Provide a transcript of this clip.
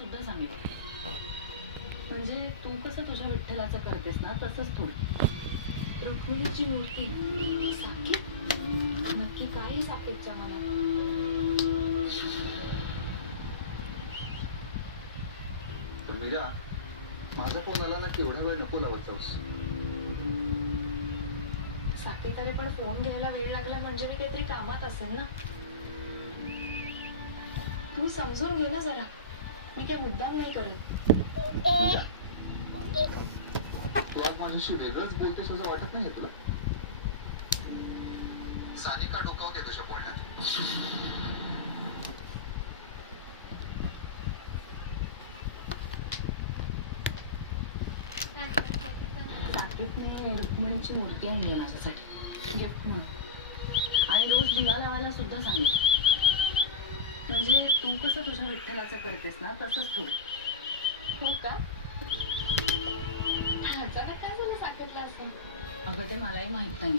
सुद्धा सांगितलं. म्हणजे तू कसं तुझ्या विठ्ठलाचं करतेस ना तसंच थोडी. रुक्मिणीची मूर्ती साकेत, नक्की काय साकेतच्या मनात? मीरा, माझा फोन आला ना की एवढा वेळ नको लावत जाऊस. साकेत अरे पण फोन घ्यायला वेळ लागला म्हणजे मी काहीतरी कामात असेल ना. तू समजून घे ना जरा, मी काय मुद्दाम नाही करत. मीरा, तू आज माझ्याशी वेगळंच बोलतेस असं वाटत नाहीये तुला? सानिका डोकावते तुझ्या बोलण्यात. साकेतने रुक्मिणीची मूर्ती आणली माझ्यासाठी गिफ्ट म्हणून, आणि रोज दिवा लावायला सुद्धा सांगितलं. म्हणजे तू कसं तुझ्या विठ्ठलाचं करतेस ना तसंच थोडी. हो का? अचानक काय झालं साकेतला असं? अगं ते मलाही माहित नाही.